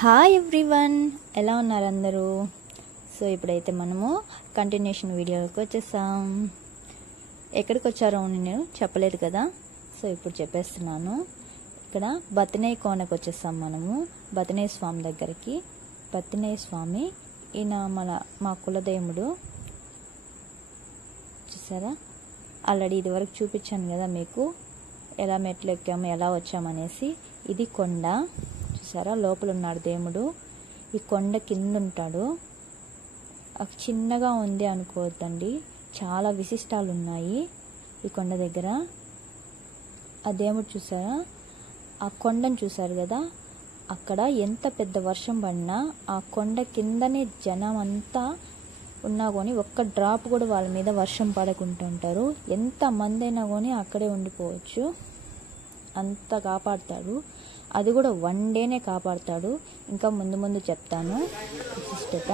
Hi everyone, ఎలా ఉన్నారు అందరూ? సో ఇప్పుడైతే మనము కంటిన్యూషన్ వీడియోకి వచ్చేసాం. ఎక్కడికి వచ్చారో నేను చెప్పలేదు కదా, సో ఇప్పుడు చెప్పేస్తున్నాను. ఇక్కడ బతినేయ కోనకు వచ్చేసాం మనము, బతినేయ స్వామి దగ్గరికి. బతినేయ స్వామి ఈయన మా కులదేవుడు. చూసారా, ఆల్రెడీ ఇది వరకు చూపించాను కదా మీకు, ఎలా మెట్లు ఎక్కాము ఎలా వచ్చామనేసి. ఇది కొండ చూసారా, లోపల ఉన్నాడు దేవుడు. ఈ కొండ కింద ఉంటాడు. చిన్నగా ఉంది అనుకోవద్దండి, చాలా విశిష్టాలు ఉన్నాయి ఈ కొండ దగ్గర. ఆ దేవుడు చూసారా, ఆ కొండను చూసారు కదా, అక్కడ ఎంత పెద్ద వర్షం పడినా ఆ కొండ కిందనే జనం అంతా ఉన్నా కానీ ఒక్క డ్రాప్ కూడా వాళ్ళ మీద వర్షం పడకుంటుంటారు. ఎంత మంది అయినా కానీ అక్కడే ఉండిపోవచ్చు, అంత కాపాడుతాడు. అది కూడా వన్ డేనే కాపాడుతాడు. ఇంకా ముందు ముందు చెప్తాను విశిష్టత,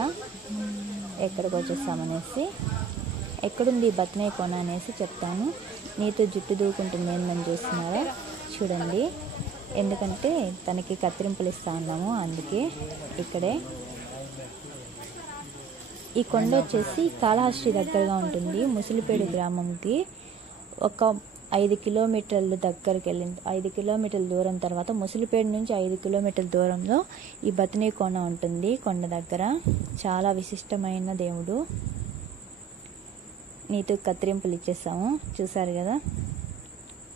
ఎక్కడికి వచ్చేస్తామనేసి. ఎక్కడుంది బతినేయ కోన అనేసి చెప్తాను. నీతో జుట్టు దూకుంటుంది ఏందని చూస్తున్నారా, చూడండి. ఎందుకంటే తనకి కత్తిరింపులు ఇస్తా ఉన్నాము, అందుకే ఇక్కడే. ఈ కొండ వచ్చేసి కాళహస్తి దగ్గరగా ఉంటుంది, ముసిలిపేడు గ్రామంకి ఒక 5 కిలోమీటర్లు దగ్గరికి వెళ్ళింది. 5 కిలోమీటర్ల దూరం తర్వాత ముసిలిపేట నుంచి 5 కిలోమీటర్ల దూరంలో ఈ బతినేయ కోన ఉంటుంది. కొండ దగ్గర చాలా విశిష్టమైన దేవుడు. నీతో కత్తిరింపులు ఇచ్చేసాము, చూసారు కదా.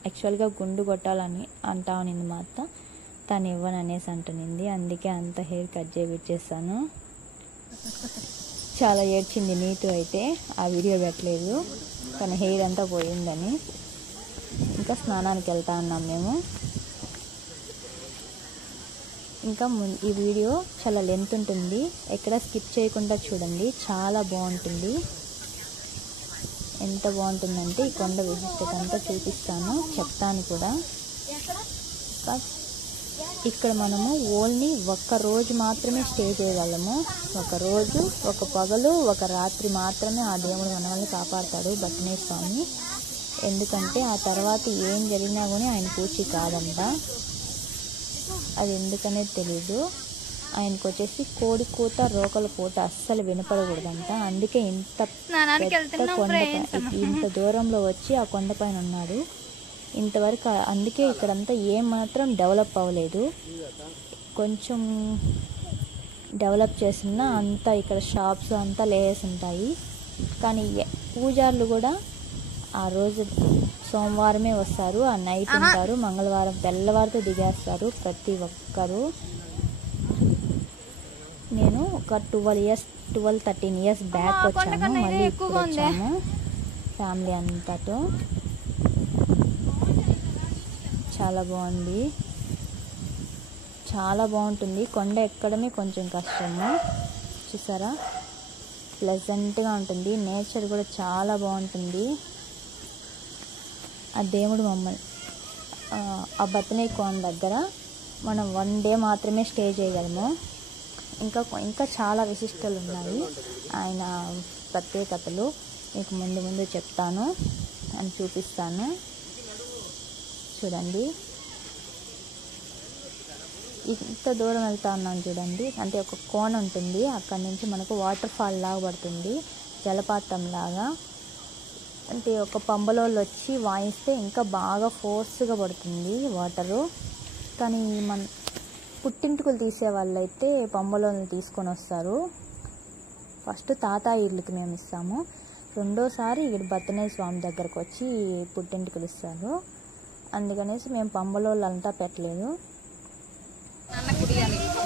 యాక్చువల్గా గుండు కొట్టాలని అంటా ఉనింది మా అత్త, తను ఇవ్వను అనేసి అంటునింది. అందుకే అంత హెయిర్ కట్ చేయించేసాను. చాలా ఏడ్చింది నీతో అయితే, ఆ వీడియో పెట్టలేదు, తన హెయిర్ అంతా పోయిందని. ఇంకా స్నానానికి వెళ్తా ఉన్నాం మేము. ఇంకా ఈ వీడియో చాలా లెంత్ ఉంటుంది, ఎక్కడ స్కిప్ చేయకుండా చూడండి, చాలా బాగుంటుంది. ఎంత బాగుంటుందంటే ఈ కొండ విశిష్టత అంతా చూపిస్తాను, చెప్తాను కూడా. ఇక్కడ మనము ఓన్లీ ఒక్క రోజు మాత్రమే స్టే చేయగలము. ఒక రోజు, ఒక పగలు, ఒక రాత్రి మాత్రమే ఆ దేవుడు మనల్ని కాపాడుతాడు, బతినేయ స్వామి. ఎందుకంటే ఆ తర్వాత ఏం జరిగినా కానీ ఆయన పూచి కాదంట. అది ఎందుకనేది తెలీదు. ఆయనకు వచ్చేసి కోడి కూత, రోకల కూత అస్సలు వినపడకూడదంట. అందుకే ఇంత పెద్ద ఇంత దూరంలో వచ్చి ఆ కొండపైన ఉన్నాడు ఇంతవరకు. అందుకే ఇక్కడంతా ఏం మాత్రం డెవలప్ అవ్వలేదు. కొంచెం డెవలప్ చేసిన అంతా ఇక్కడ షాప్స్ అంతా లేసి ఉంటాయి. కానీ పూజారులు కూడా ఆ రోజు సోమవారమే వస్తారు, ఆ నైట్ ఉంటారు, మంగళవారం తెల్లవారితో దిగేస్తారు ప్రతి ఒక్కరు. నేను ఒక 12-13 ఇయర్స్ బ్యాక్ వచ్చాను, మళ్ళీ ఇప్పుడు వచ్చాము ఫ్యామిలీ అంతాతో. చాలా బాగుంది, చాలా బాగుంటుంది. కొండ ఎక్కడమే కొంచెం కష్టము, చూసారా. ప్లెజెంట్గా ఉంటుంది, నేచర్ కూడా చాలా బాగుంటుంది. ఆ దేవుడు మమ్మల్ని ఆ బతినేయ కోన దగ్గర మనం 1 డే మాత్రమే స్టే చేయగలము. ఇంకా చాలా విశిష్టలు ఉన్నాయి, ఆయన ప్రత్యేకతలు మీకు ముందు ముందు చెప్తాను అని చూపిస్తాను. చూడండి, ఇంత దూరం వెళ్తా ఉన్నాను చూడండి. అంటే ఒక కోన ఉంటుంది, అక్కడ నుంచి మనకు వాటర్ ఫాల్ లాగా పడుతుంది, జలపాతం లాగా. అంటే ఒక పంబలోళ్ళు వచ్చి వాయిస్తే ఇంకా బాగా ఫోర్స్గా పడుతుంది వాటరు. కానీ మన పుట్టింటికలు తీసే వాళ్ళైతే పంబలోళ్ళని తీసుకొని వస్తారు. ఫస్ట్ తాతాయిర్లకి మేము ఇస్తాము, రెండోసారి ఇక్కడ బతినేయ స్వామి దగ్గరకు వచ్చి పుట్టింటికలు ఇస్తారు. అందుకనేసి మేము పంబలోళ్ళంతా పెట్టలేదు.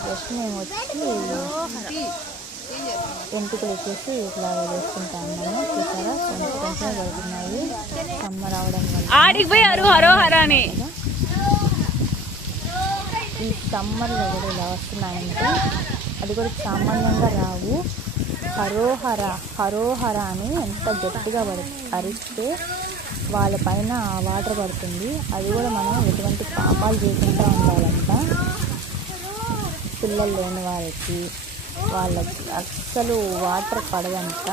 జస్ట్ మేము వచ్చి ఎంటుకలు వచ్చేసి ఇట్లా వేసుకుంటా ఉన్నాము. చూసారా, కొంచెం కొంచెం పడుతున్నాయి సమ్మర్ రావడం వల్ల. ఈ సమ్మర్లో కూడా ఇలా వస్తున్నాయంటే అది కూడా సామాన్యంగా రావు. హరోహర హరోహర అని ఎంత గట్టిగా అరిస్తే వాళ్ళ పైన వాటర్ పడుతుంది. అది కూడా మనం ఎటువంటి పాపాలు చేయకుండా ఉండాలంట. పిల్లలు లేని వాళ్ళకి వాళ్ళకి అస్సలు వాటర్ పడదంట.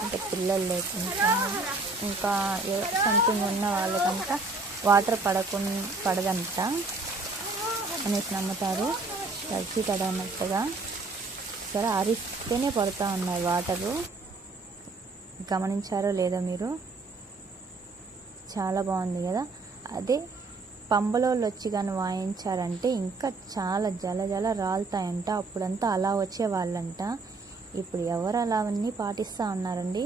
అంటే పిల్లలు లేకుండా ఇంకా సంథింగ్ ఉన్న వాళ్ళకంతా వాటర్ పడదంట అనేసి నమ్ముతారు. తడిచి తడనట్టుగా. సరే అరిస్తేనే పడుతూ ఉన్నాయి వాటరు. గమనించారో లేదో మీరు? చాలా బాగుంది కదా. అదే పంబలోళ్ళు వచ్చి కానీ వాయించారంటే ఇంకా చాలా జల రాలుతాయంట. అప్పుడంతా అలా వచ్చేవాళ్ళంట. ఇప్పుడు ఎవరు అలా అవన్నీ పాటిస్తూ ఉన్నారండి?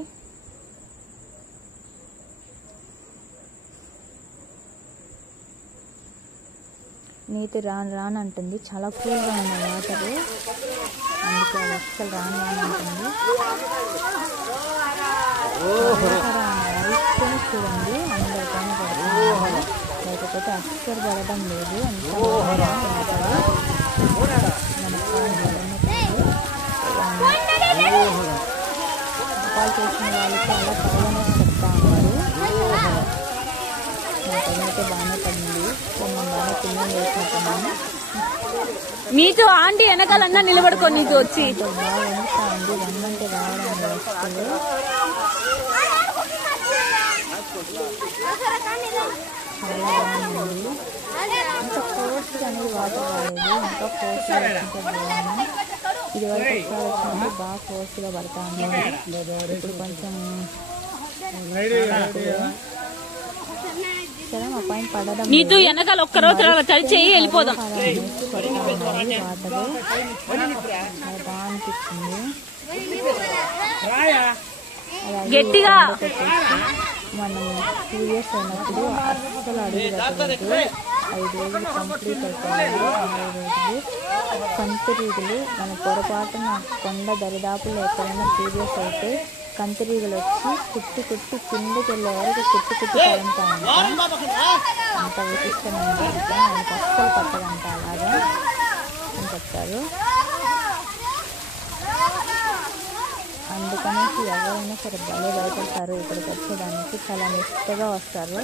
నీతి రాను అంటుంది. చాలా కూల్గా ఉన్నాయి వాటరు, అందుకే అది అస్సలు రాను అంటుంది. అరిస్తేనే చూడండి అందరికైనా పడుతుంది, లేకపోతే అస్సలు పడడం లేదు. అంత అప్పాలు చేసిన వాళ్ళకి అలా పడగానే చెప్తా ఉన్నారు. నాకైతే బాగానే పడింది. నేను బాగా తిన్నాను వేసినట్టున్నాను. మీతో ఆంటీ వెనకాలన్నా నిలబడుకో. నీతో వచ్చి బాగా వండుతా ఉంది. వండంటే రావడం వస్తుంది. చాలా బాగుంది. ఇంకా ఫోర్స్ అనేది వాటర్ రాలేదు, ఇంకా ఫోర్స్ బాగుంది. ఇది వరకు ఒకసారి వచ్చినప్పుడు బాగా ఫోర్స్గా పడతా ఉంది. ఇప్పుడు కొంచెం సరే మా పైన పడడం నీతో వెనకాల ఒక్క రోజు చలి చేయి వెళ్ళిపోదాం. వాటర్ బాగా అనిపిస్తుంది. గట్టిగా మనం 2 years అయినప్పుడు అస్సలు అడుగు పెట్టలేదు. 5 రోజులు కంప్లీట్ అయిపోయింది. 6 రోజులు కంతిరీగులు మన పొరపాటున కొండ దరిదాపుల్లో ఎక్కడైనా సీరియస్ అయితే కంతిరీగులు వచ్చి కుట్టి కిందకి వెళ్ళే వరకు కుట్టి పడుతాయంట. అంత విశిష్టమైనది. మనకు అస్సలు పట్టదంట అలాగా అని చెప్తారు. అందుకనేసి ఎవరైనా సరే భలే భయపడతారు. ఇక్కడికి వచ్చేదానికి చాలా నిష్టగా వస్తారు.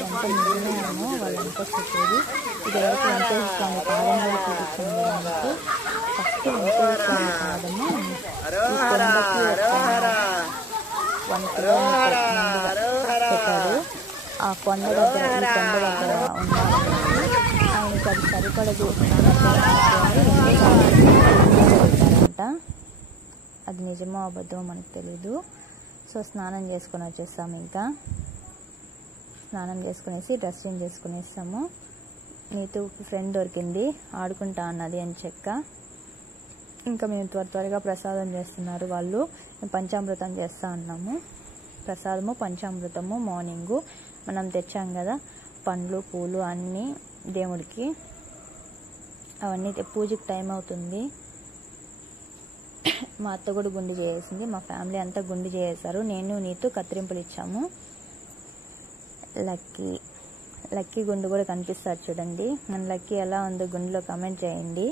ఎంత నిజమేమో వాళ్ళంతా చెప్పేది. ఇది ఎవరికి వెంకటేశ్వర స్వామి పాదంలో చూపించింది. మనకు ఫస్ట్ వెంకటేశ్వర స్వామి పాదము ఈ కొండకి 1 kilometer పెట్టాడు. ఆ కొండ దగ్గర ఉన్నారనేసి ఆయనకి అది సరిపడదు అంట. అది నిజమో అబద్ధమో మనకు తెలీదు. సో స్నానం చేసుకొని వచ్చేస్తాము. ఇంకా స్నానం చేసుకునేసి డ్రెస్ చేంజ్ చేసుకునేస్తాము. నీతో ఫ్రెండ్ దొరికింది, ఆడుకుంటా అన్నది అని చెక్క. ఇంకా మేము త్వరగా ప్రసాదం చేస్తున్నారు వాళ్ళు. పంచామృతం చేస్తూ ఉన్నాము. ప్రసాదము పంచామృతము మార్నింగు మనం తెచ్చాం కదా, పండ్లు పూలు అన్నీ దేవుడికి. అవన్నీ పూజకి టైం అవుతుంది. మా అత్త కూడా గుండి చేసేసింది. మా ఫ్యామిలీ అంతా గుండి చేసేసారు. నేను నీతో కత్తిరింపులు ఇచ్చాము. లక్కీ గుండు కూడా కనిపిస్తారు చూడండి. మన లక్కీ ఎలా ఉందో గుండులో కమెంట్ చేయండి.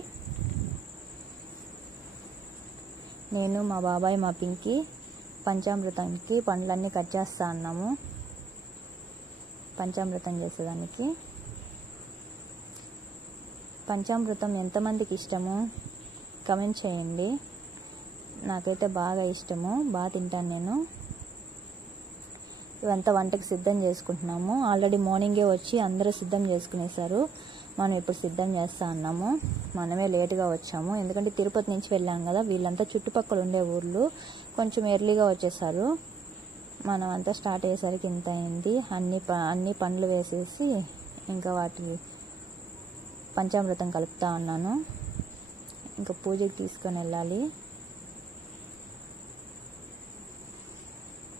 నేను మా బాబాయ్ మా పింకి పంచామృతానికి పండ్లన్నీ కట్ చేస్తా అన్నాము. పంచామృతం చేసేదానికి. పంచామృతం ఎంతమందికి ఇష్టము కమెంట్ చేయండి. నాకైతే బాగా ఇష్టము, బాగా తింటాను నేను. ఇవంతా వంటకి సిద్ధం చేసుకుంటున్నాము. ఆల్రెడీ మార్నింగే వచ్చి అందరూ సిద్ధం చేసుకునేసారు. మనం ఇప్పుడు సిద్ధం చేస్తా ఉన్నాము. మనమే లేటుగా వచ్చాము, ఎందుకంటే తిరుపతి నుంచి వెళ్ళాం కదా. వీళ్ళంతా చుట్టుపక్కల ఉండే ఊర్లు కొంచెం ఎర్లీగా వచ్చేసారు. మనం అంతా స్టార్ట్ అయ్యేసరికి ఇంత అయింది. అన్ని పండ్లు వేసేసి ఇంకా వాటి పంచామృతం కలుపుతా ఉన్నాను. ఇంకా పూజకి తీసుకొని వెళ్ళాలి.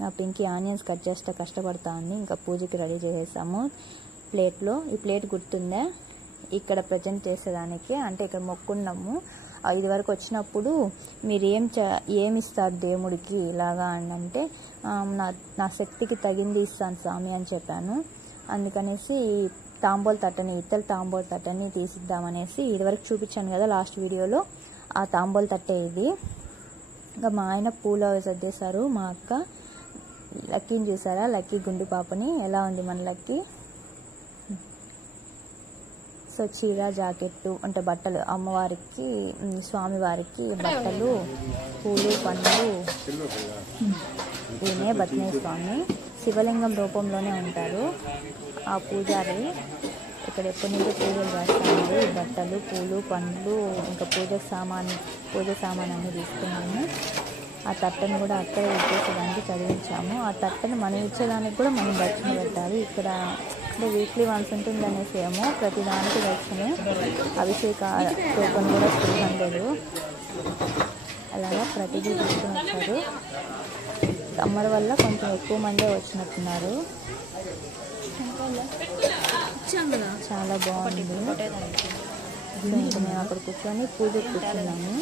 నా పింకి ఆనియన్స్ కట్ చేస్తే కష్టపడతా ఉంది. ఇంకా పూజకి రెడీ చేసేసాము. ప్లేట్లో ఈ ప్లేట్ గుర్తుందా, ఇక్కడ ప్రజెంట్ చేసేదానికి. అంటే ఇక్కడ మొక్కున్నాము. 5 వరకు వచ్చినప్పుడు మీరు ఏమి ఇస్తారు దేవుడికి ఇలాగా అని అంటే నా శక్తికి తగింది ఇస్తాను స్వామి అని చెప్పాను. అందుకనేసి తాంబూల తట్టని, ఇత్తల తాంబూల తట్టని తీసిద్దామనేసి ఇదివరకు చూపించాను కదా లాస్ట్ వీడియోలో, ఆ తాంబూల తట్టే ఇది. ఇంకా మా ఆయన పూలు సర్దేశారు. మా అక్క లక్కీని చూసారా, లక్కీ గుండు పాపని. ఎలా ఉంది మన లక్కీ? సో చీర జాకెట్టు అంటే బట్టలు, అమ్మవారికి స్వామివారికి బట్టలు, పూలు పండ్లు. ఈయనే బతినే స్వామి, శివలింగం రూపంలోనే ఉంటారు. ఆ పూజారి ఇక్కడ ఎప్పటి నుంచో పూజలు చేస్తాను. ఈ బట్టలు, పూలు, పండ్లు, ఇంకా పూజ సామాన్ అన్నీ తీసుకున్నాము. ఆ తట్టను కూడా అక్కడ ఇచ్చేసేదానికి చదివించాము. ఆ తట్టను మనం ఇచ్చేదానికి కూడా మనం దక్షిణ పెట్టాలి. ఇక్కడ అంటే వీక్లీ వన్స్ ఉంటుంది అనేసి ఏమో ప్రతిదానికి దక్షిణ. అభిషేక టోకన్ కూడా 300. అలాగా ప్రతిదీ తీసుకుని వచ్చారు. సమ్మర్ వల్ల కొంచెం ఎక్కువ మందే వచ్చినట్టున్నారు. చాలా బాగుంది. ఇంకా మేము అక్కడ కూర్చొని పూజ కూర్చున్నాము.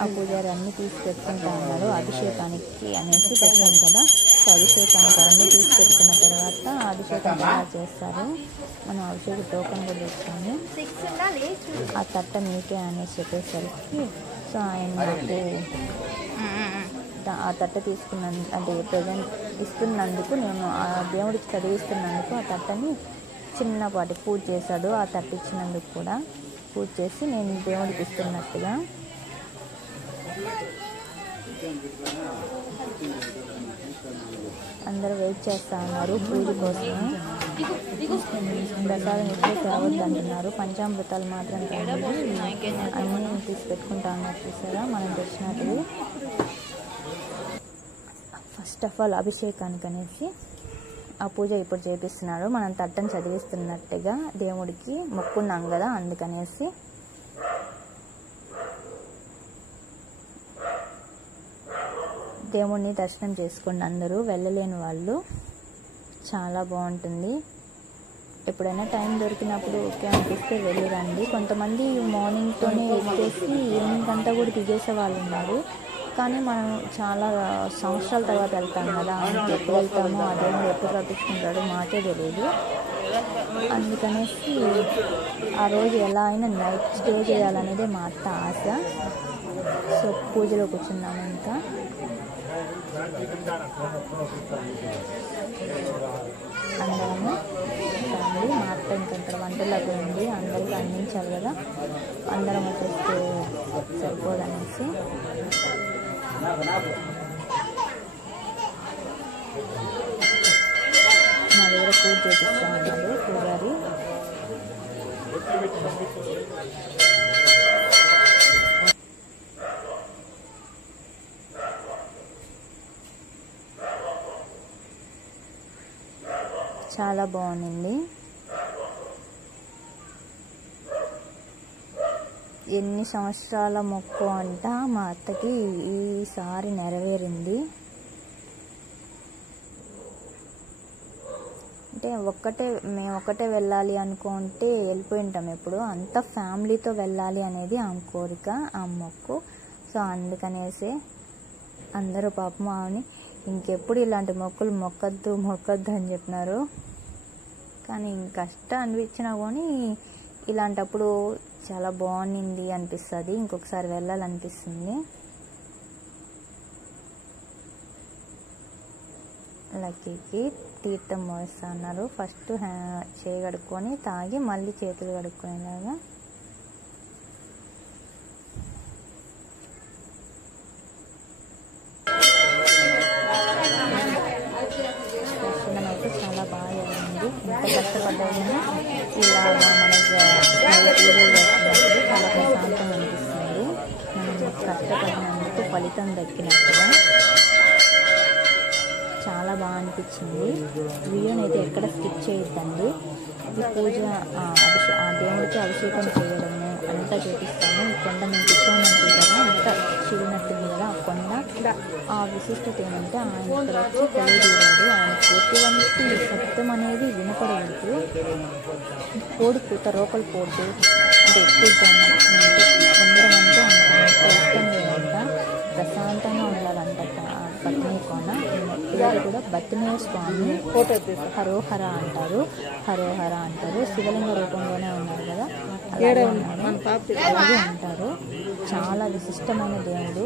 ఆ పూజారి అన్నీ తీసి పెట్టుకుంటా ఉన్నారు. అభిషేకానికి అనేసి పెట్టాం కదా. సో అభిషేకానికి అన్నీ తీసి పెట్టుకున్న తర్వాత అభిషేకం ఎలా చేస్తారు. మనం అభిషేక టోకన్ కూడా తెచ్చాము. ఆ తట్ట మీకే అనేసి చెప్పేసరికి సో ఆయన నాకు ఆ తట్ట తీసుకున్న అంటే ప్రజెంట్ ఇస్తున్నందుకు, నేను ఆ దేవుడికి చదివిస్తున్నందుకు ఆ తట్టని చిన్నపాటి పూజ చేశాడు. ఆ తట్ట ఇచ్చినందుకు కూడా పూజ చేసి నేను దేవుడికి ఇస్తున్నట్టుగా. అందరూ వెయిట్ చేస్తూ ఉన్నారు పూజ కోసం. ప్రసాదం ఇస్తే తేవద్దు అంటున్నారు. పంచామృతాలు మాత్రం అన్నీ తీసి పెట్టుకుంటా ఉన్నారు. చూసారా మనం తెచ్చినట్టు. ఫస్ట్ ఆఫ్ ఆల్ అభిషేకానికి అనేసి ఆ పూజ ఇప్పుడు చేపిస్తున్నాడు. మనం తట్టని చదివిస్తున్నట్టుగా దేవుడికి మొక్కున్నాం కదా, అందుకనేసి. దేవుడిని దర్శనం చేసుకోండి అందరూ, వెళ్ళలేని వాళ్ళు. చాలా బాగుంటుంది. ఎప్పుడైనా టైం దొరికినప్పుడు ఓకే అనిపిస్తే వెళ్ళి రండి. కొంతమంది మార్నింగ్తోనే ఎక్కేసి ఈవినింగ్ అంతా కూడా తిరిగేసే వాళ్ళు ఉన్నారు. కానీ మనం చాలా సంవత్సరాల తర్వాత వెళ్తాం కదా, ఎప్పుడు వెళ్తామో ఆ దేవుడు ఎప్పుడు రప్పించుకుంటాడో మాకే తెలియదు. అందుకనేసి ఆ రోజు ఎలా అయినా నైట్ స్టే చేయాలనేదే మా అత్త ఆశ. సో పూజలో కూర్చున్నాము. ఇంకా అందరము ఫ్యామిలీ, మా అత్త ఇంకా ఇక్కడ వంటలకు ఉంది, అందరికీ అందించాలి కదా, అందరం వచ్చేస్తే సరిపోదనేసి. నా దగ్గర పూజ చేపిస్తా ఉన్నాడు పూజారి. చాలా బాగుంది. ఎన్ని సంవత్సరాల మొక్కు అంట మా అత్తకి ఈసారి నెరవేరింది. అంటే మేము ఒక్కటే వెళ్ళాలి అనుకుంటే వెళ్ళిపోయి ఉంటాం. ఎప్పుడు అంతా ఫ్యామిలీతో వెళ్ళాలి అనేది ఆమె కోరిక, ఆమె మొక్కు. సో అందుకనేసి అందరూ పాపం ఆమెని ఇంకెప్పుడు ఇలాంటి మొక్కులు మొక్కద్దు అని చెప్పినారు. కానీ కష్టం అనిపించినా కానీ ఇలాంటప్పుడు చాలా బాగుంది అనిపిస్తుంది. ఇంకొకసారి వెళ్ళాలనిపిస్తుంది. లక్కీకి తీర్థం మోస్తా అన్నారు. ఫస్ట్ చేయి కడుక్కొని తాగి మళ్ళీ చేతులు కడుక్కునేలాగా. దర్శనం అయితే చాలా బాగా జరిగింది. ఎంత కష్టపడ్డామో ఇలా మనకి పూజలు చేస్తున్నప్పుడు చాలా ప్రశాంతంగా అనిపిస్తుంది. మనం కష్టపడినందుకు ఫలితం దక్కినట్టుగా చాలా బాగా అనిపించింది. వీడియోని అయితే ఎక్కడ స్కిప్ చేయొద్దండి. ఇది పూజ ఆ దేవుడికి అభిషేకం చేయడము అంతా చూపిస్తాము. ఈ కొండ మేము కూర్చోనంటే కదా అంతా చిరినట్టుంది కదా, ఆ కొండ ఆ విశిష్టత ఏమంటే ఆయన ఇక్కడ వచ్చి తెలియజేయడు. ఆయనకు ఎటువంటి శబ్దం అనేది వినపడలేదు. కోడి కూత, రోకలు పోటు అంటే ఎక్కువ ఉండడం అంటే అంత ఇష్టం లేదంట. ప్రశాంతంగా ఉండాలంట పత్ని కోన. ఇది కూడా బతినేయ స్వామి హరోహర అంటారు. శివలింగ రూపంలోనే ఉన్నారు కదా, అలాగే అంటారు. చాలా విశిష్టమైన దేవుడు.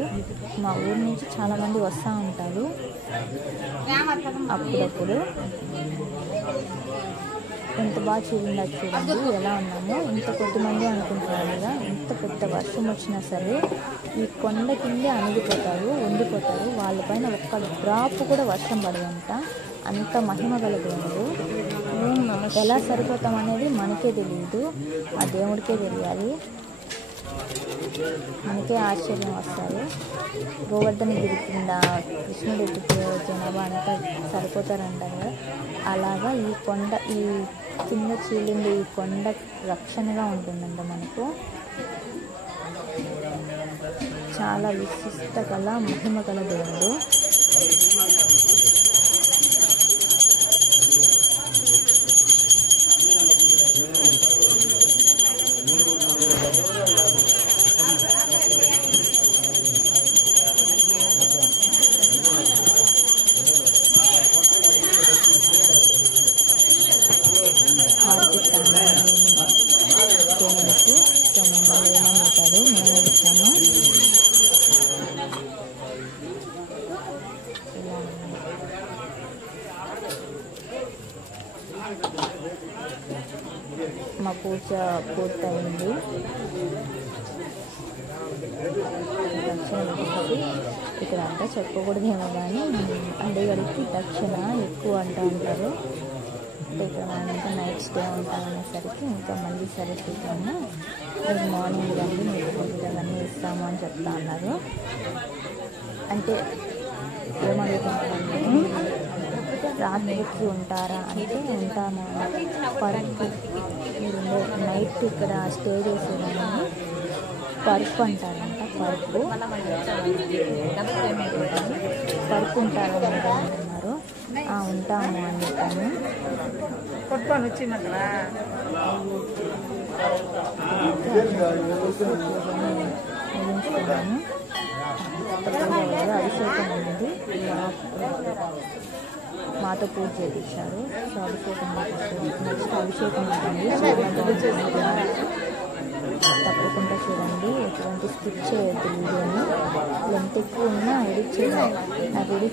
మా ఊరి నుంచి చాలా మంది వస్తూ ఉంటారు అప్పుడప్పుడు. ఎంత బాగా చూడండి ఎలా ఉన్నామో. ఇంత కొద్దిమంది అనుకుంటున్నారు కదా, ఎంత పెద్ద వర్షం వచ్చినా సరే ఈ కొండ కిందే అణిగిపోతారు, ఉండిపోతారు. వాళ్ళపైన ఒక్క డ్రాప్ కూడా వర్షం పడదంట. అంత మహిమ గల దేవుడు. ఎలా సరిపోతాం అనేది మనకే తెలియదు, ఆ దేవుడికే తెలియాలి. మనకే ఆశ్చర్యం వస్తుంది. గోవర్ధన గిరి కింద కృష్ణుడు ఎత్తుకే జనాభా అంతా సరిపోతారంటారు కదా, అలాగా ఈ కొండ, ఈ కింద చీలింది ఈ కొండ రక్షణగా ఉంటుందంట మనకు. చాలా విశిష్ట గల మహిమ గల దేవుడు. దేవునికి మమ్మల్ని ఏమవుతాడు, మేము ఇచ్చాము. మా పూజ పూర్తయింది. దక్షిణ ఇక్కడ అంతా చెప్పకూడదేమో కానీ అడిగడికి దక్షిణ ఎక్కువ అంటూ ఉంటారు. ఇక్కడ మనం ఇంకా నైట్ స్టే ఉంటామనేసరికి ఇంకా మళ్ళీ సరే చూసాము. మీరు మార్నింగ్ రండి, మీకు ఫుడ్ అవన్నీ ఇస్తాము అని చెప్తా అన్నారు. అంటే ఏమడుగుతున్నారంటే రాత్రికి ఉంటారా అంటే ఉంటాము. పరుపు మీరు నైట్ ఇక్కడ స్టే చేసేదాన్ని పరుపు అంటారంట. పరుపు ఉంటారని అన్నారు. ఉంటాము అని చెప్పాను. ముగించుకున్నాను. అభిషేకం ఉంది, మాతో పూజ చేయించారు. సో అభిషేకం నెక్స్ట్ అభిషేకం ఉంటుంది. తప్పకుండా చూడండి, ఎటువంటి స్కిప్ చేయొద్దు వీడియోని. లెంత్ ఎక్కువ ఉన్నా ఎడిట్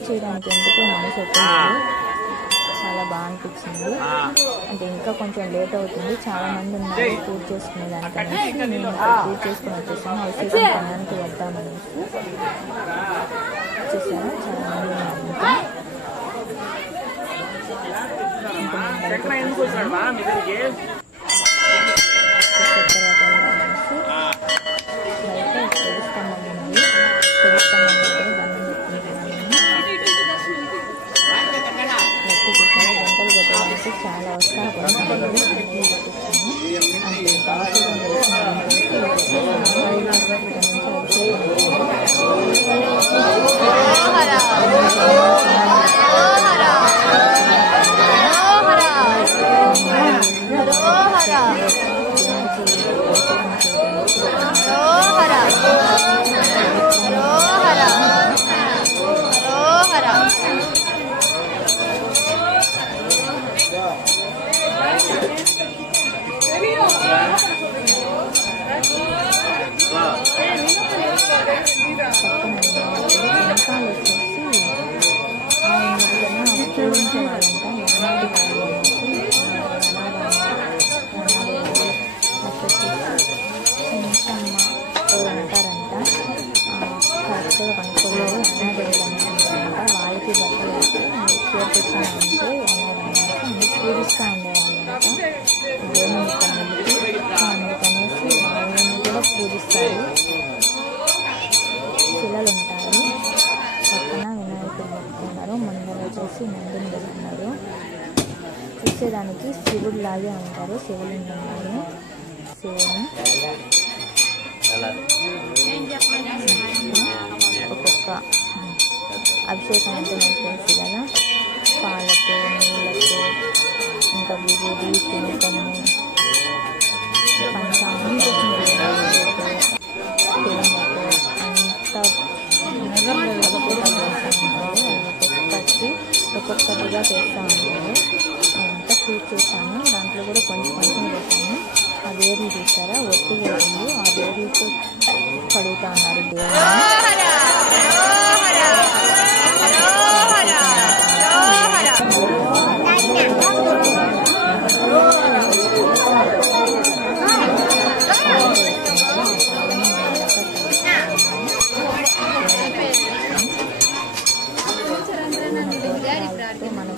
చేయడానికి ఎందుకో మనసు ఒప్పలేదు. చాలా బాగా అనిపించింది. అంటే ఇంకా కొంచెం లేట్ అవుతుంది, చాలా మంది ఉన్నారు పూజ చేసుకునే దానికనేసి నేను పూజ చేసుకుని వచ్చేసాను. అభిషేకం సమయానికి వద్దామనేసి వచ్చేసాను. చాలా మంది ఉన్నారు. చాలా ఉత్సాహపడుతుంది. పూజిస్తూ ఉండేవాళ్ళంట. దేవుని అందుకనేసి వాళ్ళని కూడా పూజిస్తారు. శిలలు ఉంటాయి, పక్కన వినాయకుడు పెట్టుకున్నారు, ముందర వచ్చేసి నందిని పెట్టుకున్నారు. చూసేదానికి శివుడు లాగే ఉంటారు, శివులు ఉన్నారు. శివుని ఒక్కొక్క అభిషేకం అంటే నాకు తెలుసు కదా, పాలతో నీళ్ళతో ఇంకా విభూది కుంకుమ పంచామృతం తేమతో అంతా ఒక్కొక్కటిగా చేస్తూ ఉంటారు. అంతా షూట్ చేశాను, దాంట్లో కూడా కొంచెం చేశాను. ఆ వేర్లు చూసారా, ఒట్టి వేర్లు, ఆ వేర్లతో కడుగుతా ఉన్నారు దేవుని. మన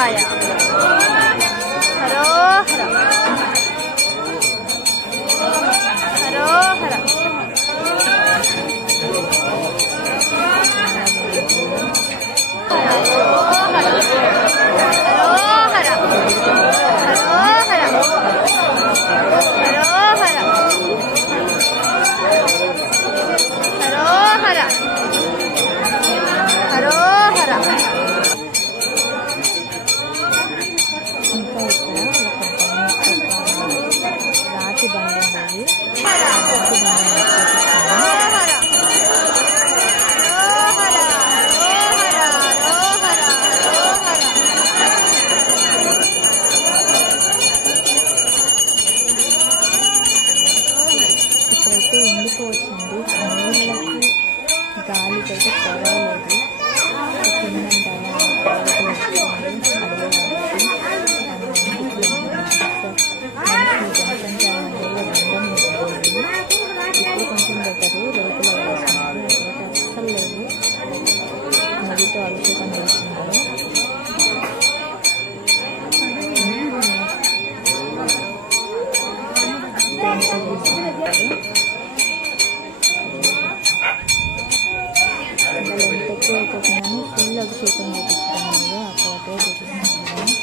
గోవిందాయ హరోహర హరోహర గాలికైతే పర్వాలేదు ఇప్పుడు కొంచెం బెటరు రేపులో వేస్తున్నారు అసలు లేదు నదితో అభిషేకం చేస్తున్నారు ఎక్కువైపోతున్నాను ఫుల్ అభిషేకం చేపిస్తున్నాను అక్కడే చూపిస్తున్నాను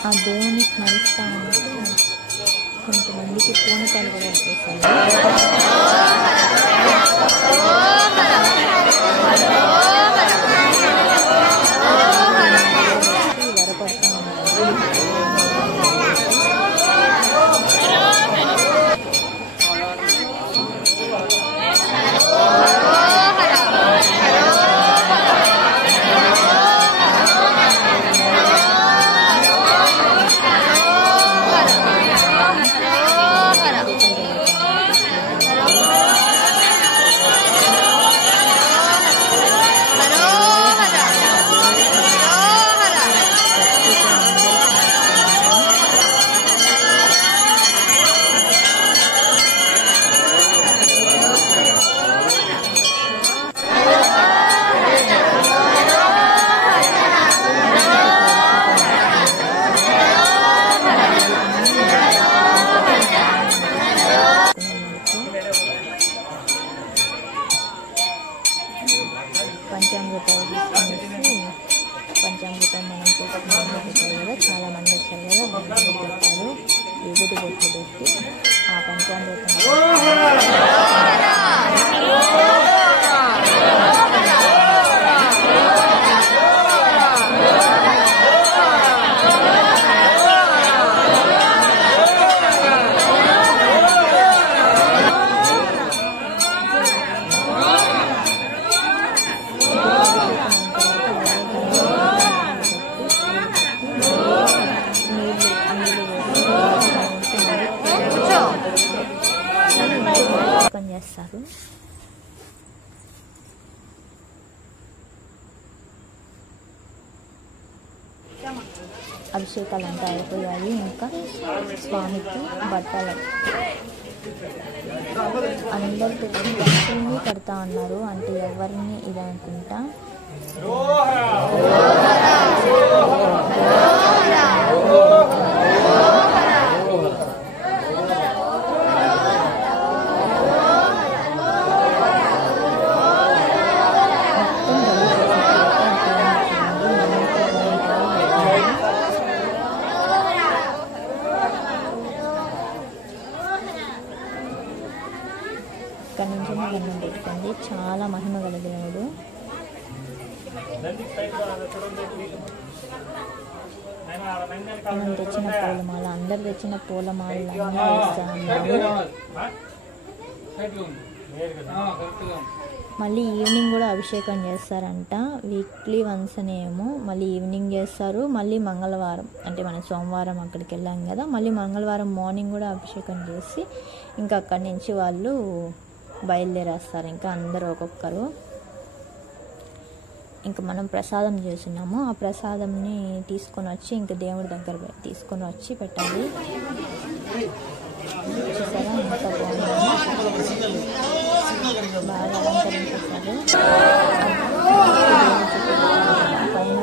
ఆ దేవుని స్మరిస్తా ఉంటే కొంతమందికి పూనకాలు కూడా వచ్చేసాయి వరపడతా ఉన్నారు పంచామృతాలు తీసుకునేసి పంచామృతం మనం చేసుకుని కదా చాలా మంది వచ్చారు కదా పెట్టారు విభూతి బొట్లు పెట్టి ఆ పంచామృతం చేస్తారు అభిషేకాలు అంతా అయిపోయాయి ఇంకా స్వామికి బట్టలు అందరు భక్తుల్ని కడతా ఉన్నారు అంటే ఎవరిని ఇది అనుకుంటా ఇక్కడ నుంచి దండం పెట్టుకోండి చాలా మహిమ గల దేవుడు మనం తెచ్చిన పూలమాల అందరు తెచ్చిన పూలమాలన్నీ వేస్తా ఉన్నారు మళ్ళీ ఈవినింగ్ కూడా అభిషేకం చేస్తారంట. వీక్లీ వన్స్ అనేమో మళ్ళీ ఈవినింగ్ చేస్తారు. మళ్ళీ మంగళవారం అంటే మనం సోమవారం అక్కడికి వెళ్ళాం కదా, మళ్ళీ మంగళవారం మార్నింగ్ కూడా అభిషేకం చేసి ఇంకా అక్కడి నుంచి వాళ్ళు బయలుదేరేస్తారు. ఇంకా అందరూ ఒక్కొక్కరు. ఇంకా మనం ప్రసాదం చేస్తున్నాము. ఆ ప్రసాదంని తీసుకొని వచ్చి ఇంకా దేవుడి దగ్గర తీసుకొని వచ్చి పెట్టాలి. చూసారా ఎంత బాగుందో, బాగా అలంకరించేసారు. పైన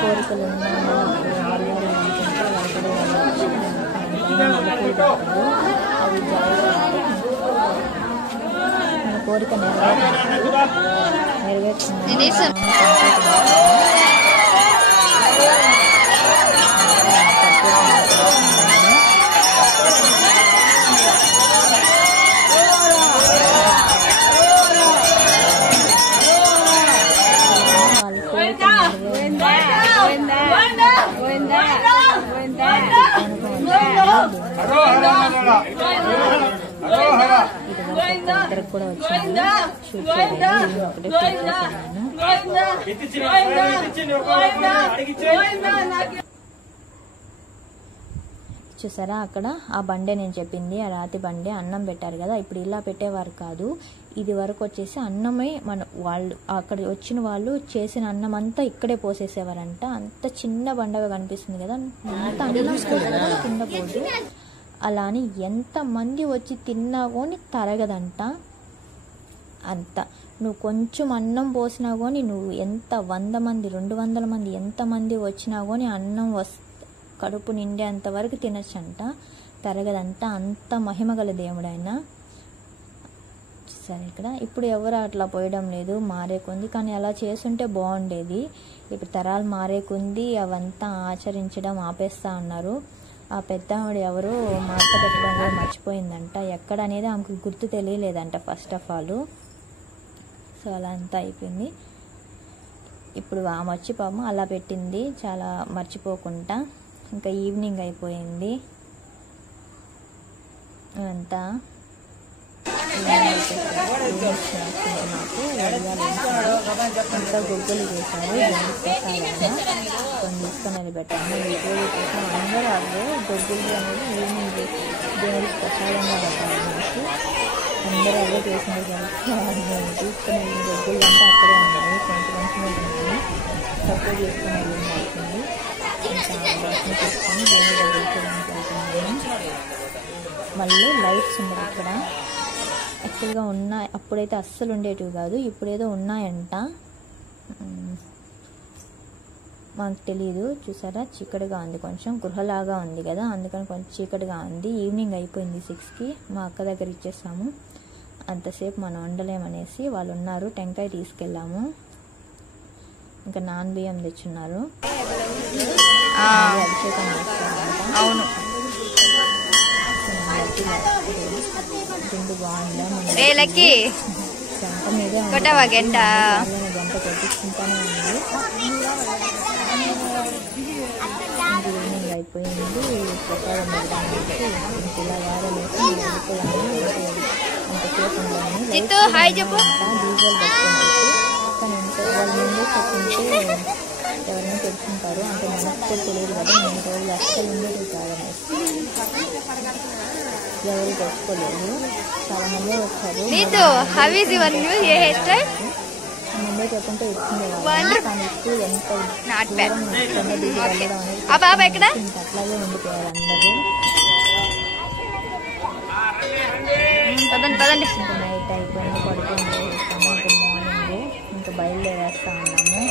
కోరికలు ఉన్నాయి అవి మన కోరిక నెరవేర్చుకున్నాము. ఇద్దరికి కూడా వచ్చింది షూట్ చేయలేదు, ఒకటే షూట్ చేశాను. చూసారా అక్కడ ఆ బండే నేను చెప్పింది, ఆ రాతి బండే అన్నం పెట్టారు కదా, ఇప్పుడు ఇలా పెట్టేవారు కాదు. ఇది వరకు వచ్చేసి అన్నమే వాళ్ళు అక్కడ వచ్చిన వాళ్ళు చేసిన అన్నం అంతా ఇక్కడే పోసేసేవారంట. అంత చిన్న బండగా కనిపిస్తుంది కదా, అంత అన్నం కింద పోదు. అలా అని ఎంతమంది వచ్చి తిన్నా కానీ తరగదంట. అంత నువ్వు కొంచెం అన్నం పోసినా కానీ నువ్వు ఎంత 100 మంది 200 మంది ఎంతమంది వచ్చినా కానీ అన్నం కడుపు నిండేంత వరకు తినచ్చంట, తరగదంట. అంత మహిమగల దేవుడు ఆయన. సరే ఇక్కడ ఇప్పుడు ఎవరు అట్లా పోయడం లేదు, మారే కొంది. కానీ అలా చేస్తుంటే బాగుండేది. ఇప్పుడు తరాలు మారే కొంది అవంతా ఆచరించడం ఆపేస్తా ఉన్నారు. ఆ పెద్ద ఆవిడ ఎవరు మాట పెట్టడం కూడా మర్చిపోయిందంట. ఎక్కడ అనేది ఆమెకు గుర్తు తెలియలేదంట ఫస్ట్ ఆఫ్ ఆల్. సో అలా అంతా అయిపోయింది. ఇప్పుడు ఆమె వచ్చి పాపం అలా పెట్టింది చాలా మర్చిపోకుండా. ఇంకా ఈవినింగ్ అయిపోయింది. అంతా నాకు ఇంకా గుగ్గులు చేశారు. కొన్ని తీసుకొని వెళ్ళిపెట్టాము. వీడియో కోసం అందరూ అవే గుగ్గులు అనేది ఈవినింగ్ దేవుడికి ప్రసాదంగా పెట్టాలనేసి అందరూ అవే చేసింది. తీసుకొని వెళ్ళిన గుగ్గులు అంతా అక్కడే ఉన్నాయి, కొంచెం ఉన్నాయి. తక్కువ చేసుకొని వెళ్ళింది అవుతుంది. ఇంకా దర్శనం చేసుకొని దేవుడి దగ్గరికి వెళ్తున్నాము. మళ్ళీ లైట్స్ ఉన్నాయి ఇక్కడ. యాక్చువల్గా ఉన్నాయి, అప్పుడైతే అస్సలు ఉండేటివి కాదు, ఇప్పుడేదో ఉన్నాయంట, మాకు తెలీదు. చూసారా చీకటిగా ఉంది, కొంచెం గృహలాగా ఉంది కదా, అందుకని కొంచెం చీకటిగా ఉంది. ఈవినింగ్ అయిపోయింది 6కి. మా అక్క దగ్గర ఇచ్చేసాము. అంతసేపు మనం వండలేమనేసి వాళ్ళు ఉన్నారు. టెంకాయ తీసుకెళ్ళాము. ఇంకా నాన్ బియ్యం తెచ్చున్నారు. అభిషేకం చేస్తారంట. అవును గుండు బాగుందా గంట మీద గంట కొట్టించుకుంటానే ఉంది. ఈవినింగ్ అయిపోయింది. ప్రసాదం పెట్టడానికి ఇలా వాడలేసి వెళ్ళిపోయాము. అంతసేపు ఉండాలని డీజిల్ పెట్టుకునేసి. కానీ వాళ్ళ ముందే చెప్పింటే ఎవరైనా తెలుసుకుంటారు, అంటే మనకు కూడా తెలియదు కదా. నేను రోజులు అస్సలు ఉండేది కాదనేసి ఎవరు తెచ్చుకోలేదు. చాలా మంది వచ్చారు. ముందే చెప్పుంటే ఇచ్చిండేవాళ్ళు. కానీ ఇప్పుడు ఎంత దూరం కొండ దిగి వెళ్ళడం అనేది అట్లాగే ఉండిపోయారు అందరూ. ఇంకా నైట్ అయిపోయింది, పడుకొని వేస్తాము. ఇంకా మార్నింగ్ ఇంకా బయలుదేరేస్తా ఉన్నాము.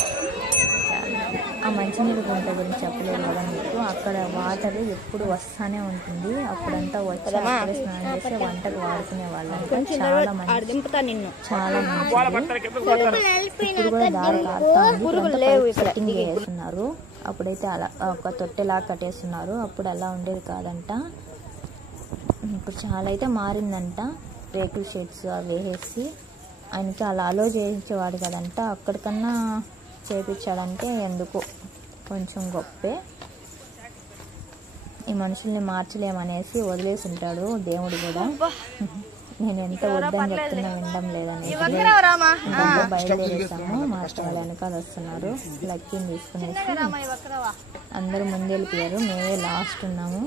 ఆ మంచినీళ్ళ గుంట గురించి చెప్పలేదు కదా మీకు. అక్కడ వాటర్ ఎప్పుడు వస్తానే ఉంటుంది. అప్పుడంతా వచ్చి అక్కడే స్నానం చేసి వంటకు వాడుకునే వాళ్ళంతా. చాలా మంది ఇప్పుడు కూడా దారి కారుతా ఉంది. సెట్టింగ్ చేస్తున్నారు. అప్పుడైతే అలా ఒక తొట్టెలా కట్టేస్తున్నారు. అప్పుడు అలా ఉండేది కాదంట. ఇప్పుడు చాలా అయితే మారిందంట. రేకుల షెడ్స్ అవి వేసేసి ఆయనకి అలా అలో చేయించేవాడు కదంట. అక్కడికన్నా చేపించాడంటే ఎందుకు కొంచెం గొప్పే. ఈ మనుషుల్ని మార్చలేమనేసి వదిలేసి ఉంటాడు దేవుడు కూడా. నేను ఎంత వద్దని చెప్తున్నా వినడం లేదని బయలుదేరేసాము. మాస్టర్ వాళ్ళ వెనకాల వస్తున్నారు. లక్కీని తీసుకునేసి అందరూ ముందెళ్ళిపోయారు. మేమే లాస్ట్ ఉన్నాము.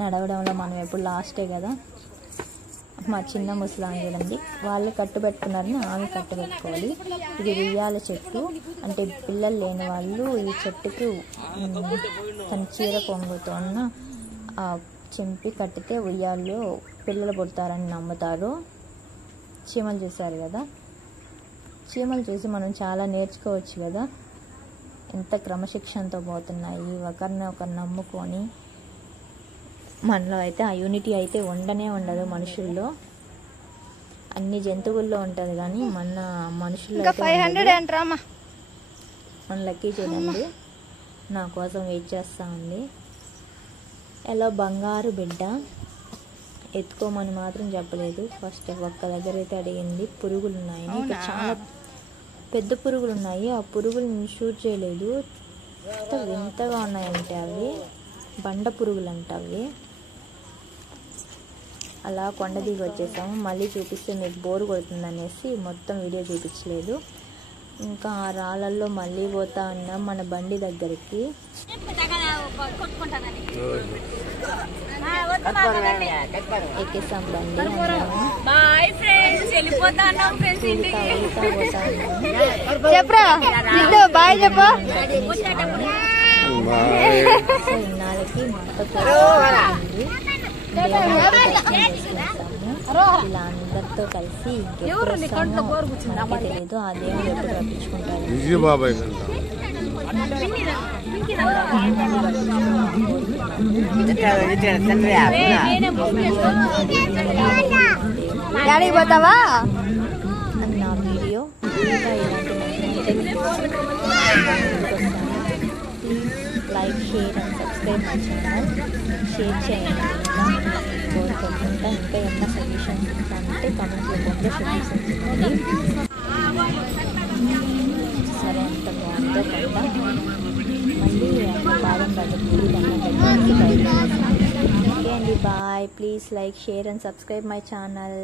నడవడంలో మనం ఎప్పుడు లాస్టే కదా. మా చిన్న ముసలాం చూడండి, వాళ్ళు కట్టుబెట్టుకున్నారని ఆమె కట్టుబెట్టుకోవాలి. ఇది ఉయ్యాల చెట్టు, అంటే పిల్లలు లేని వాళ్ళు ఈ చెట్టుకి తన చీర కొంగుతో చింపి కట్టితే ఉయ్యాల్లో పిల్లలు పుడతారని నమ్ముతారు. చీమలు చూశారు కదా, చీమలు చూసి మనం చాలా నేర్చుకోవచ్చు కదా. ఎంత క్రమశిక్షణతో పోతున్నాయి, ఒకరిని ఒకరు నమ్ముకొని. మనలో అయితే ఆ యూనిటీ అయితే ఉండనే ఉండదు. మనుషుల్లో అన్ని జంతువుల్లో ఉంటుంది కానీ మన మనుషుల్లో మన లక్కీ చూడండి నా కోసం వెయిట్ చేస్తూ ఉంది. ఎలా బంగారు బిడ్డ, ఎత్తుకోమని మాత్రం చెప్పలేదు. ఫస్ట్ ఒక్క దగ్గర అయితే అడిగింది పురుగులు ఉన్నాయని. ఇక్కడ చాలా పెద్ద పురుగులు ఉన్నాయి. ఆ పురుగులను షూట్ చేయలేదు. ఎంత వింతగా ఉన్నాయంటే అవి బండ పురుగులు అంట అవి. అలా కొండ దిగి వచ్చేసాము. మళ్ళీ చూపిస్తే మీకు బోర్ కొడుతుంది అనేసి మొత్తం వీడియో చూపించలేదు. ఇంకా ఆ రాళ్ళల్లో మళ్ళీ పోతా ఉన్నాం మన బండి దగ్గరికి. ఎక్కేసాం బండి. ఇన్నాళ్ళకి మా ఇలా అందరితో కలిసి తెలియదు. ఆ దేవుడు ఎప్పుడు రప్పించుకుంటారు. పోతావా నా వీడియో ఇంకా ఇలాంటి like, share and subscribe my channel. Share చేయండి. కోరుకోకుండా ఇంకా ఏమైనా సజెషన్స్ ఇస్తానంటే కామెంట్ రూపంలో సజెషన్స్ ఇవ్వండి. సరే, అంత బాగుందో కొండ. మళ్ళీ పాదం పడుతుంది. దాన్ని బయలుదేరాను. ఓకే అండి, bye. Please like, share and subscribe my channel.